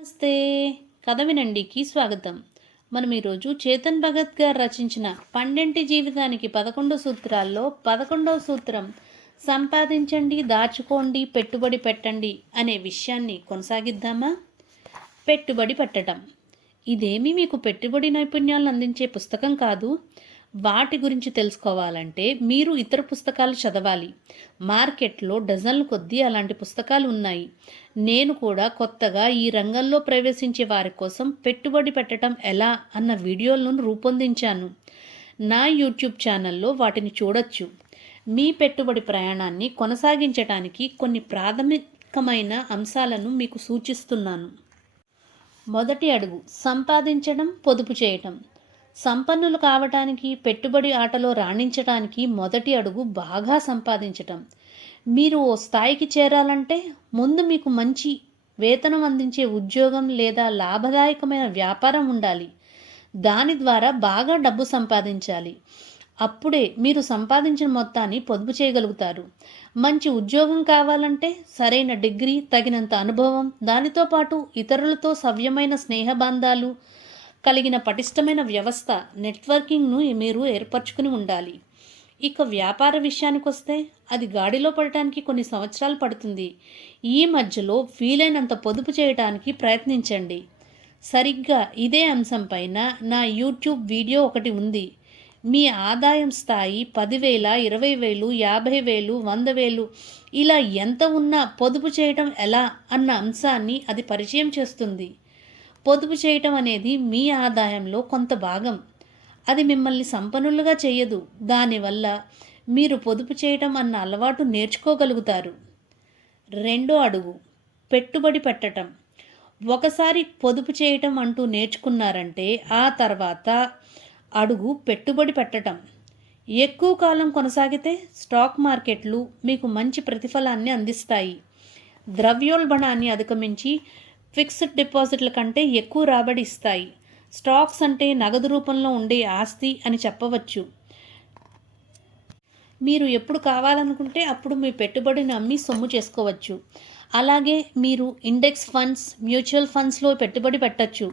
నమస్తే. కథ వినండికి స్వాగతం. మనం ఈరోజు చేతన్ భగత్ గారు రచించిన 12 జీవితానికి 11 సూత్రాల్లో 11వ సూత్రం సంపాదించండి, దాచుకోండి, పెట్టుబడి పెట్టండి అనే విషయాన్ని కొనసాగిద్దామా? పెట్టుబడి పెట్టడం. ఇదేమీ మీకు పెట్టుబడి నైపుణ్యాలను అందించే పుస్తకం కాదు. వాటి గురించి తెలుసుకోవాలంటే మీరు ఇతర పుస్తకాలు చదవాలి. మార్కెట్లో డజన్ల కొద్దీ అలాంటి పుస్తకాలు ఉన్నాయి. నేను కూడా కొత్తగా ఈ రంగంలో ప్రవేశించే వారి కోసం పెట్టుబడి పెట్టడం ఎలా అన్న వీడియోలను రూపొందించాను. నా యూట్యూబ్ ఛానల్లో వాటిని చూడొచ్చు. మీ పెట్టుబడి ప్రయాణాన్ని కొనసాగించడానికి కొన్ని ప్రాథమికమైన అంశాలను మీకు సూచిస్తున్నాను. మొదటి అడుగు సంపాదించడం, పొదుపు చేయటం. సంపన్నులు కావటానికి, పెట్టుబడి ఆటలో రాణించటానికి మొదటి అడుగు బాగా సంపాదించటం. మీరు ఓ స్థాయికి చేరాలంటే ముందు మీకు మంచి వేతనం అందించే ఉద్యోగం లేదా లాభదాయకమైన వ్యాపారం ఉండాలి. దాని ద్వారా బాగా డబ్బు సంపాదించాలి. అప్పుడే మీరు సంపాదించిన మొత్తాన్ని పొదుపు చేయగలుగుతారు. మంచి ఉద్యోగం కావాలంటే సరైన డిగ్రీ, తగినంత అనుభవం, దానితో పాటు ఇతరులతో సవ్యమైన స్నేహబంధాలు కలిగిన పటిష్టమైన వ్యవస్థ, నెట్వర్కింగ్ను మీరు ఏర్పరచుకుని ఉండాలి. ఇక వ్యాపార విషయానికి వస్తే అది గాడిలో పడటానికి కొన్ని సంవత్సరాలు పడుతుంది. ఈ మధ్యలో వీలైనంత పొదుపు చేయడానికి ప్రయత్నించండి. సరిగ్గా ఇదే అంశంపైన నా యూట్యూబ్ వీడియో ఒకటి ఉంది. మీ ఆదాయం స్థాయి 10,000, 20,000, 50,000, 100,000 ఇలా ఎంత ఉన్నా పొదుపు చేయటం ఎలా అన్న అంశాన్ని అది పరిచయం చేస్తుంది. పొదుపు చేయటం అనేది మీ ఆదాయంలో కొంత భాగం. అది మిమ్మల్ని సంపన్నులుగా చేయదు. దానివల్ల మీరు పొదుపు చేయటం అన్న అలవాటు నేర్చుకోగలుగుతారు. రెండో అడుగు పెట్టుబడి పెట్టటం. ఒకసారి పొదుపు చేయటం అంటూ నేర్చుకున్నారంటే ఆ తర్వాత అడుగు పెట్టుబడి పెట్టటం. ఎక్కువ కాలం కొనసాగితే స్టాక్ మార్కెట్లు మీకు మంచి ప్రతిఫలాన్ని అందిస్తాయి. ద్రవ్యోల్బణాన్ని అధిగమించి ఫిక్స్డ్ డిపాజిట్ల కంటే ఎక్కువ రాబడి ఇస్తాయి. స్టాక్స్ అంటే నగదు రూపంలో ఉండే ఆస్తి అని చెప్పవచ్చు. మీరు ఎప్పుడు కావాలనుకుంటే అప్పుడు మీ పెట్టుబడిని అమ్మి సొమ్ము చేసుకోవచ్చు. అలాగే మీరు ఇండెక్స్ ఫండ్స్, మ్యూచువల్ ఫండ్స్లో పెట్టుబడి పెట్టచ్చు.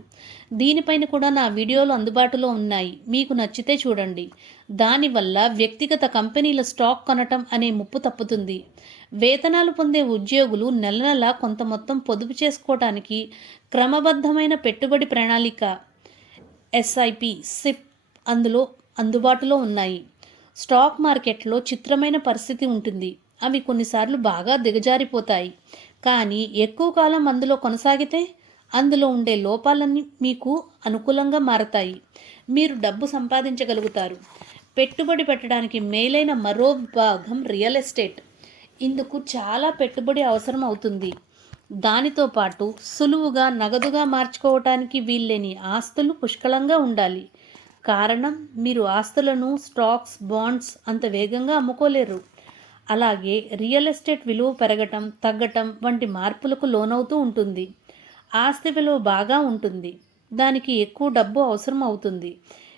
దీనిపైన కూడా నా వీడియోలు అందుబాటులో ఉన్నాయి. మీకు నచ్చితే చూడండి. దానివల్ల వ్యక్తిగత కంపెనీల స్టాక్ కొనటం అనే ముప్పు తప్పుతుంది. వేతనాలు పొందే ఉద్యోగులు నెల నెలా కొంత మొత్తం పొదుపు చేసుకోవటానికి క్రమబద్ధమైన పెట్టుబడి ప్రణాళిక ఎస్ఐపి, సిప్ అందుబాటులో ఉన్నాయి. స్టాక్ మార్కెట్లో చిత్రమైన పరిస్థితి ఉంటుంది. అవి కొన్నిసార్లు బాగా దిగజారిపోతాయి. కానీ ఎక్కువ కాలం అందులో కొనసాగితే అందులో ఉండే లోపాలన్నీ మీకు అనుకూలంగా మారతాయి. మీరు డబ్బు సంపాదించగలుగుతారు. పెట్టుబడి పెట్టడానికి మేలైన మరో భాగం రియల్ ఎస్టేట్. ఇందుకు చాలా పెట్టుబడి అవసరం అవుతుంది. దానితో పాటు సులువుగా నగదుగా మార్చుకోవటానికి వీల్లేని ఆస్తులు పుష్కలంగా ఉండాలి. కారణం మీరు ఆస్తులను స్టాక్స్, బాండ్స్ అంత వేగంగా అమ్ముకోలేరు. అలాగే రియల్ ఎస్టేట్ విలువ పెరగటం, తగ్గటం వంటి మార్పులకు లోనవుతూ ఉంటుంది. ఆస్తి విలువ బాగా ఉంటుంది. దానికి ఎక్కువ డబ్బు అవసరం అవుతుంది.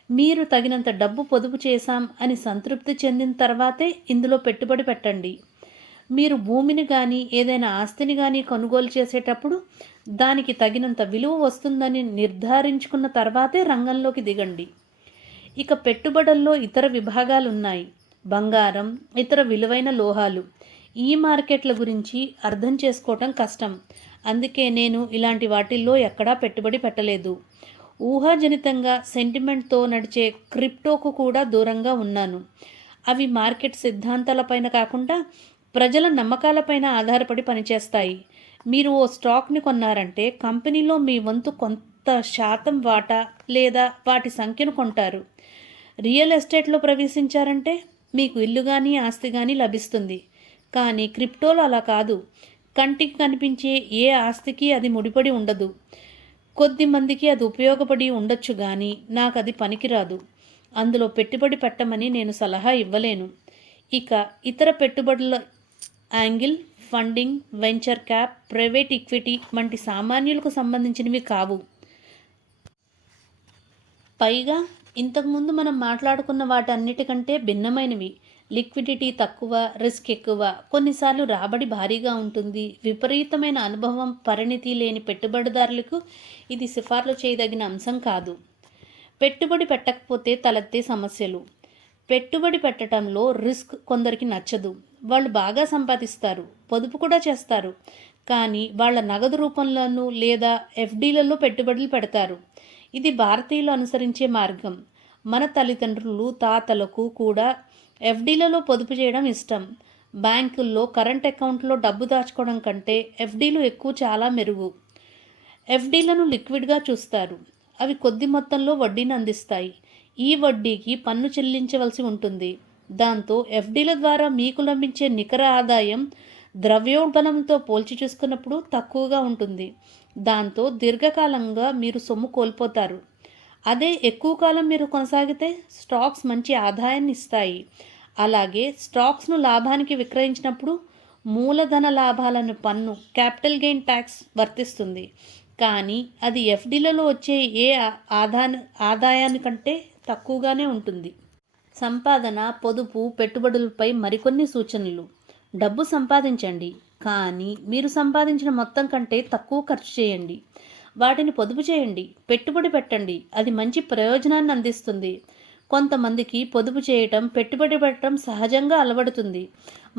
మీరు తగినంత డబ్బు పొదుపు చేశాం అని సంతృప్తి చెందిన తర్వాతే ఇందులో పెట్టుబడి పెట్టండి. మీరు భూమిని కానీ ఏదైనా ఆస్తిని కానీ కొనుగోలు చేసేటప్పుడు దానికి తగినంత విలువ వస్తుందని నిర్ధారించుకున్న తర్వాతే రంగంలోకి దిగండి. ఇక పెట్టుబడుల్లో ఇతర విభాగాలు ఉన్నాయి. బంగారం, ఇతర విలువైన లోహాలు. ఈ మార్కెట్ల గురించి అర్థం చేసుకోవటం కష్టం. అందుకే నేను ఇలాంటి వాటిల్లో ఎక్కడా పెట్టుబడి పెట్టలేదు. ఊహాజనితంగా సెంటిమెంట్తో నడిచే క్రిప్టోకు కూడా దూరంగా ఉన్నాను. అవి మార్కెట్ సిద్ధాంతాలపైన కాకుండా ప్రజల నమ్మకాలపైన ఆధారపడి పనిచేస్తాయి. మీరు ఓ స్టాక్ని కొన్నారంటే కంపెనీలో మీ వంతు కొంత శాతం వాటా లేదా వాటి సంఖ్యను కొంటారు. రియల్ ఎస్టేట్లో ప్రవేశించారంటే మీకు ఇల్లు కానీ ఆస్తి కానీ లభిస్తుంది. కానీ క్రిప్టోలో అలా కాదు. కంటికి కనిపించే ఏ ఆస్తికి అది ముడిపడి ఉండదు. కొద్ది మందికి అది ఉపయోగపడి ఉండొచ్చు కానీ నాకు అది పనికిరాదు. అందులో పెట్టుబడి పెట్టమని నేను సలహా ఇవ్వలేను. ఇక ఇతర పెట్టుబడుల angle funding, venture cap, private equity వంటి సామాన్యులకు సంబంధించినవి కావు. పైగా ఇంతకుముందు మనం మాట్లాడుకున్న వాటన్నిటికంటే భిన్నమైనవి. లిక్విడిటీ తక్కువ, రిస్క్ ఎక్కువ, కొన్నిసార్లు రాబడి భారీగా ఉంటుంది. విపరీతమైన అనుభవం, పరిణితి లేని పెట్టుబడిదారులకు ఇది సిఫార్సు చేయదగిన అంశం కాదు. పెట్టుబడి పెట్టకపోతే తలెత్తే సమస్యలు. పెట్టుబడి పెట్టడంలో రిస్క్ కొందరికి నచ్చదు. వాళ్ళు బాగా సంపాదిస్తారు, పొదుపు కూడా చేస్తారు, కానీ వాళ్ళ నగదు రూపంలోనూ లేదా ఎఫ్డీలలో పెట్టుబడులు పెడతారు. ఇది భారతీయులు అనుసరించే మార్గం. మన తల్లిదండ్రులు, తాతలకు కూడా ఎఫ్డీలలో పొదుపు చేయడం ఇష్టం. బ్యాంకుల్లో కరెంట్ అకౌంట్లో డబ్బు దాచుకోవడం కంటే ఎఫ్డీలు ఎక్కువ, చాలా మెరుగు. ఎఫ్డీలను లిక్విడ్గా చూస్తారు. అవి కొద్ది మొత్తంలో వడ్డీని అందిస్తాయి. ఈ వడ్డీకి పన్ను చెల్లించవలసి ఉంటుంది. దాంతో ఎఫ్డీల ద్వారా మీకు లభించే నికర ఆదాయం ద్రవ్యోల్బణంతో పోల్చి చూసుకున్నప్పుడు తక్కువగా ఉంటుంది. దాంతో దీర్ఘకాలంగా మీరు సొమ్ము కోల్పోతారు. అదే ఎక్కువ కాలం మీరు కొనసాగితే స్టాక్స్ మంచి ఆదాయాన్ని ఇస్తాయి. అలాగే స్టాక్స్ను లాభానికి విక్రయించినప్పుడు మూలధన లాభాలను పన్ను, క్యాపిటల్ గెయిన్ ట్యాక్స్ వర్తిస్తుంది. కానీ అది ఎఫ్డీలలో వచ్చే ఏ ఆదాయానికంటే తక్కువగానే ఉంటుంది. సంపాదన, పొదుపు, పెట్టుబడులపై మరికొన్ని సూచనలు. డబ్బు సంపాదించండి, కానీ మీరు సంపాదించిన మొత్తం కంటే తక్కువ ఖర్చు చేయండి. వాటిని పొదుపు చేయండి, పెట్టుబడి పెట్టండి. అది మంచి ప్రయోజనాన్ని అందిస్తుంది. కొంతమందికి పొదుపు చేయటం, పెట్టుబడి పెట్టడం సహజంగా అలవడుతుంది.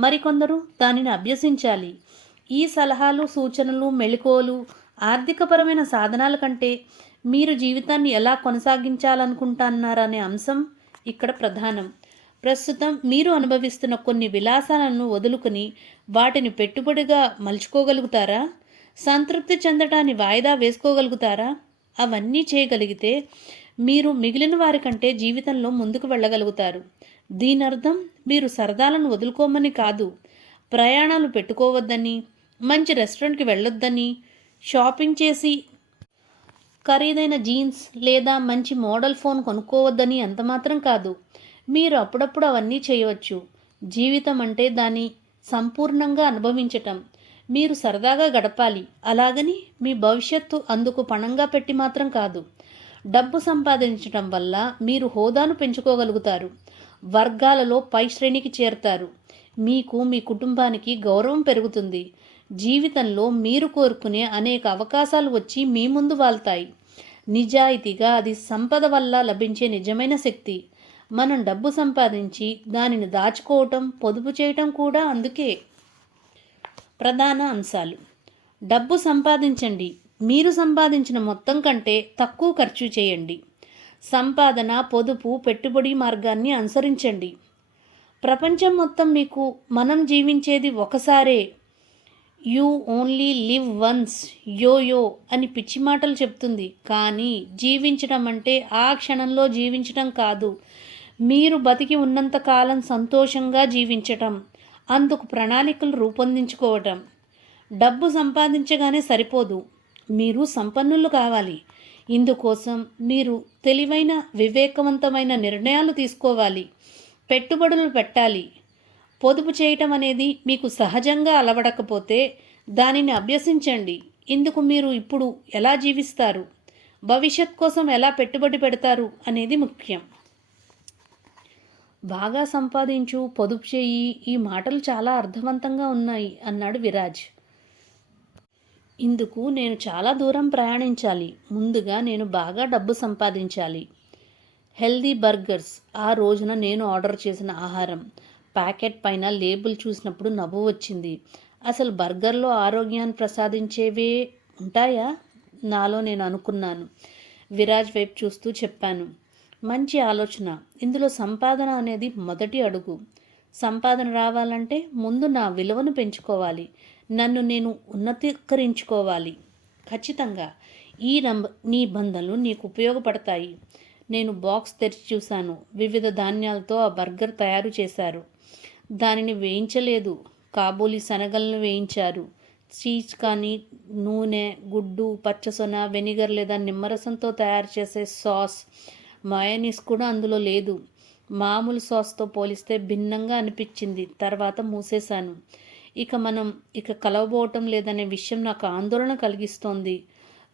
మరికొందరు దానిని అభ్యసించాలి. ఈ సలహాలు, సూచనలు, మెళకువలు ఆర్థికపరమైన సాధనాల కంటే మీరు జీవితాన్ని ఎలా కొనసాగించాలనుకుంటున్నారనే అంశం ఇక్కడ ప్రధానం. ప్రస్తుతం మీరు అనుభవిస్తున్న కొన్ని విలాసాలను వదులుకుని వాటిని పెట్టుబడిగా మలుచుకోగలుగుతారా? సంతృప్తి చెందటాన్ని వాయిదా వేసుకోగలుగుతారా? అవన్నీ చేయగలిగితే మీరు మిగిలిన వారికంటే జీవితంలో ముందుకు వెళ్ళగలుగుతారు. దీని అర్థం మీరు సరదాలను వదులుకోమని కాదు, ప్రయాణాలు పెట్టుకోవద్దని, మంచి రెస్టారెంట్కి వెళ్ళొద్దని, షాపింగ్ చేసి ఖరీదైన జీన్స్ లేదా మంచి మోడల్ ఫోన్ కొనుక్కోవద్దని ఎంతమాత్రం కాదు. మీరు అప్పుడప్పుడు అవన్నీ చేయవచ్చు. జీవితం అంటే దాన్ని సంపూర్ణంగా అనుభవించటం. మీరు సరదాగా గడపాలి. అలాగని మీ భవిష్యత్తు అందుకు పణంగా పెట్టి మాత్రం కాదు. డబ్బు సంపాదించటం వల్ల మీరు హోదాను పెంచుకోగలుగుతారు. వర్గాలలో పై శ్రేణికి చేరుతారు. మీకు, మీ కుటుంబానికి గౌరవం పెరుగుతుంది. జీవితంలో మీరు కోరుకునే అనేక అవకాశాలు వచ్చి మీ ముందు వాళ్తాయి. నిజాయితీగా అది సంపద వల్ల లభించే నిజమైన శక్తి. మనం డబ్బు సంపాదించి దానిని దాచుకోవటం, పొదుపు చేయటం కూడా అందుకే. ప్రధాన అంశాలు. డబ్బు సంపాదించండి. మీరు సంపాదించిన మొత్తం కంటే తక్కువ ఖర్చు చేయండి. సంపాదన, పొదుపు, పెట్టుబడి మార్గాన్ని అనుసరించండి. ప్రపంచం మొత్తం మీకు మనం జీవించేది ఒకసారే, యూ ఓన్లీ లివ్ వన్స్, యో అని పిచ్చి మాటలు చెప్తుంది. కానీ జీవించడం అంటే ఆ క్షణంలో జీవించడం కాదు. మీరు బతికి ఉన్నంత కాలం సంతోషంగా జీవించటం, అందుకు ప్రణాళికలు రూపొందించుకోవటం. డబ్బు సంపాదించగానే సరిపోదు, మీరు సంపన్నులు కావాలి. ఇందుకోసం మీరు తెలివైన, వివేకవంతమైన నిర్ణయాలు తీసుకోవాలి. పెట్టుబడులు పెట్టాలి. పొదుపు చేయటం అనేది మీకు సహజంగా అలవడకపోతే దానిని అభ్యసించండి. ఇందుకు మీరు ఇప్పుడు ఎలా జీవిస్తారు, భవిష్యత్ కోసం ఎలా పెట్టుబడి పెడతారు అనేది ముఖ్యం. బాగా సంపాదించు, పొదుపు చేయి, ఈ మాటలు చాలా అర్థవంతంగా ఉన్నాయి అన్నాడు విరాజ్. ఇందుకు నేను చాలా దూరం ప్రయాణించాలి. ముందుగా నేను బాగా డబ్బు సంపాదించాలి. హెల్దీ బర్గర్స్ ఆ రోజున నేను ఆర్డర్ చేసిన ఆహారం. ప్యాకెట్ పైన లేబుల్ చూసినప్పుడు నవ్వు వచ్చింది. అసలు బర్గర్లో ఆరోగ్యాన్ని ప్రసాదించేవే ఉంటాయా? నాలో నేను అనుకున్నాను. విరాజ్ వైపు చూస్తూ చెప్పాను, మంచి ఆలోచన. ఇందులో సంపాదన అనేది మొదటి అడుగు. సంపాదన రావాలంటే ముందు నా విలువను పెంచుకోవాలి, నన్ను నేను ఉన్నతీకరించుకోవాలి. ఖచ్చితంగా ఈ నిబంధనలు నీకు ఉపయోగపడతాయి. నేను బాక్స్ తెరిచి చూశాను. వివిధ ధాన్యాలతో ఆ బర్గర్ తయారు చేశారు. దానిని వేయించలేదు, కాబూలీ శనగలను వేయించారు. చీజ్ కానీ, నూనె, గుడ్డు, పచ్చసొన, వెనిగర్ లేదా నిమ్మరసంతో తయారు చేసే సాస్, మయోనీస్ కూడా అందులో లేదు. మామూలు సాస్తో పోలిస్తే భిన్నంగా అనిపించింది. తర్వాత మూసేశాను. ఇక కలవబోవటం లేదనే విషయం నాకు ఆందోళన కలిగిస్తోంది.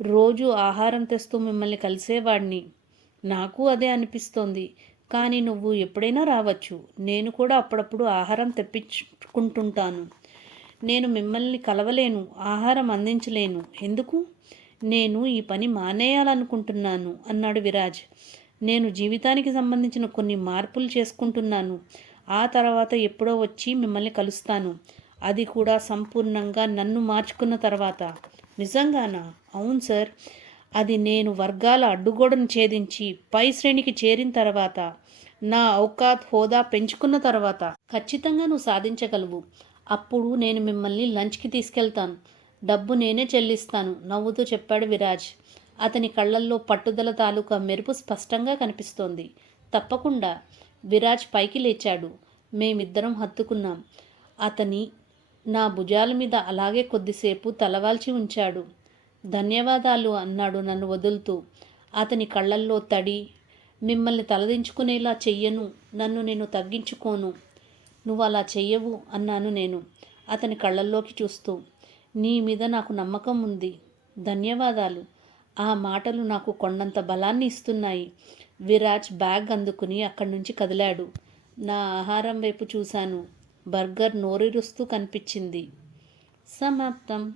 రోజు ఆహారం తెస్తూ మిమ్మల్ని కలిసేవాడిని. నాకు అదే అనిపిస్తోంది. కానీ నువ్వు ఎప్పుడైనా రావచ్చు. నేను కూడా అప్పుడప్పుడు ఆహారం తెప్పించుకుంటుంటాను. నేను మిమ్మల్ని కలవలేను, ఆహారం అందించలేను. ఎందుకు? నేను ఈ పని మానేయాలనుకుంటున్నాను అన్నాడు విరాజ్. నేను జీవితానికి సంబంధించిన కొన్ని మార్పులు చేసుకుంటున్నాను. ఆ తర్వాత ఎప్పుడో వచ్చి మిమ్మల్ని కలుస్తాను. అది కూడా సంపూర్ణంగా నన్ను మార్చుకున్న తర్వాత. నిజంగానా? అవును సార్. అది నేను వర్గాల అడ్డుగోడను ఛేదించి పై శ్రేణికి చేరిన తర్వాత, నా ఔకాత్ హోదా పెంచుకున్న తర్వాత ఖచ్చితంగా నువ్వు సాధించగలవు. అప్పుడు నేను మిమ్మల్ని లంచ్కి తీసుకెళ్తాను. డబ్బు నేనే చెల్లిస్తాను నవ్వుతూ చెప్పాడు విరాజ్. అతని కళ్ళల్లో పట్టుదల తాలూకా మెరుపు స్పష్టంగా కనిపిస్తోంది. తప్పకుండా. విరాజ్ పైకి లేచాడు. మేమిద్దరం హత్తుకున్నాం. అతని నా భుజాల మీద అలాగే కొద్దిసేపు తలవాల్చి ఉంచాడు. ధన్యవాదాలు అన్నాడు నన్ను వదులుతూ. అతని కళ్ళల్లో తడి. మిమ్మల్ని తలదించుకునేలా చెయ్యను, నన్ను నేను తగ్గించుకోను. నువ్వు అలా చెయ్యవు అన్నాను నేను అతని కళ్ళల్లోకి చూస్తూ. నీ మీద నాకు నమ్మకం ఉంది. ధన్యవాదాలు. ఆ మాటలు నాకు కొండంత బలాన్ని ఇస్తున్నాయి. విరాజ్ బ్యాగ్ అందుకుని అక్కడి నుంచి కదిలాడు. నా ఆహారం వైపు చూశాను. బర్గర్ నోరూరుస్తూ కనిపించింది. సమాప్తం.